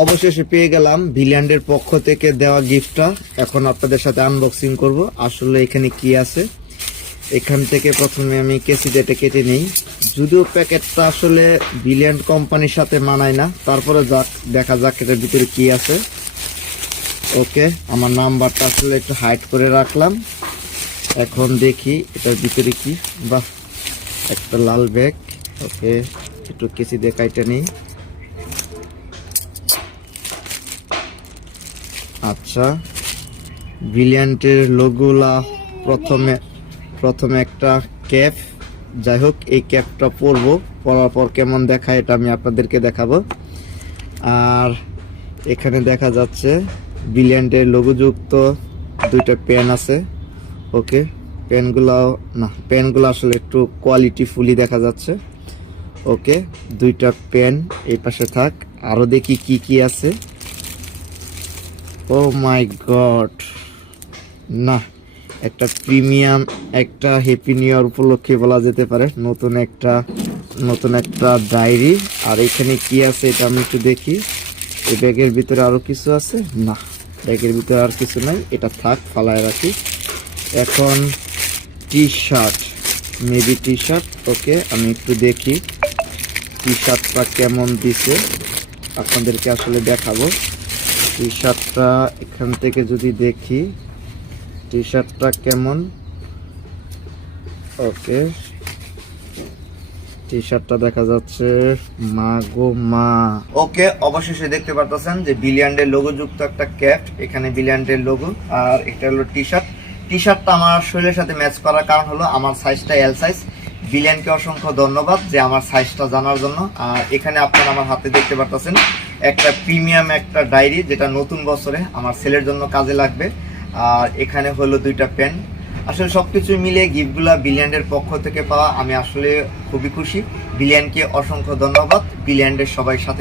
অবশেষে পেয়ে গেলাম ভিলিয়ান্ডের পক্ষ থেকে দেওয়া গিফটটা। এখন আপনাদের সাথে আনবক্সিং করব। আসলে এখানে কি আছে, এখান থেকে প্রথমে আমি কেসিটা কেটে নিই। যদিও প্যাকেটটা আসলে ভিলিয়ান্ড কোম্পানির সাথে মানায় না, তারপরে যাক দেখা যাক এটার ভিতরে কি আছে। ওকে, আমার নাম্বারটা আসলে একটু হাইড করে রাখলাম। এখন দেখি এটার ভিতরে কি। বাহ, একটা লাল ব্যাগ। ওকে, একটু কেসি দিয়ে কাইটা নিই। আচ্ছা, ভিলিয়ান্টের লোগোলা প্রথমে একটা ক্যাপ। যাই হোক, এই ক্যাপটা পরবো, পরার পর কেমন দেখায় এটা আমি আপনাদেরকে দেখাবো। আর এখানে দেখা যাচ্ছে ভিলিয়ান্টের লোগোযুক্ত দুইটা পেন আছে। ওকে, পেনগুলো আসলে একটু কোয়ালিটি ফুলি দেখা যাচ্ছে। ওকে, দুইটা পেন এই পাশে থাক। আরো দেখি কি কি আছে। ও মাই গড, না, একটা প্রিমিয়াম, একটা হ্যাপি নিউ ইয়ার উপলক্ষে বলা যেতে পারে নতুন একটা ডায়েরি। আর এখানে কি আছে এটা আমি একটু দেখি। এই ব্যাগের ভিতরে আরো কিছু আছে? না, ব্যাগের ভিতরে আর কিছু নাই, এটা থাক, ফালায় রাখি। এখন T shirt, maybe T shirt. Okay, আমি একটু দেখি টি শার্টটা কেমন দিছে, আপনাদেরকে আসলে দেখাবো। টি শার্টটা এখান থেকে যদি দেখি টি শার্টটা কেমন। ওকে, টি শার্টটা দেখা যাচ্ছে, মা গো মা। ওকে, অবশেষে দেখতে পারতেছেন যে ভিলিয়ান্ডের লোগো যুক্ত একটা ক্যাপ, এখানে ভিলিয়ান্ডের লোগো। আর এটা হলো টি শার্ট। টি শার্টটা আমার শরীরের সাথে ম্যাচ করার কারণ হলো আমার সাইজটা এল সাইজ। ভিলিয়ানকে অসংখ্য ধন্যবাদ যে আমার সাইজটা জানার জন্য। আর এখানে আপনারা আমার হাতে দেখতে পারতেছেন একটা প্রিমিয়াম একটা ডায়েরি, যেটা নতুন বছরে আমার ছেলের জন্য কাজে লাগবে। আর এখানে হলো দুইটা পেন। আসলে সবকিছু মিলে গিফটগুলা ভিলিয়ান্ডের পক্ষ থেকে পাওয়া, আমি আসলে খুবই খুশি। ভিলিয়ানকে অসংখ্য ধন্যবাদ। ভিলিয়ান্ডের সবাই সাথে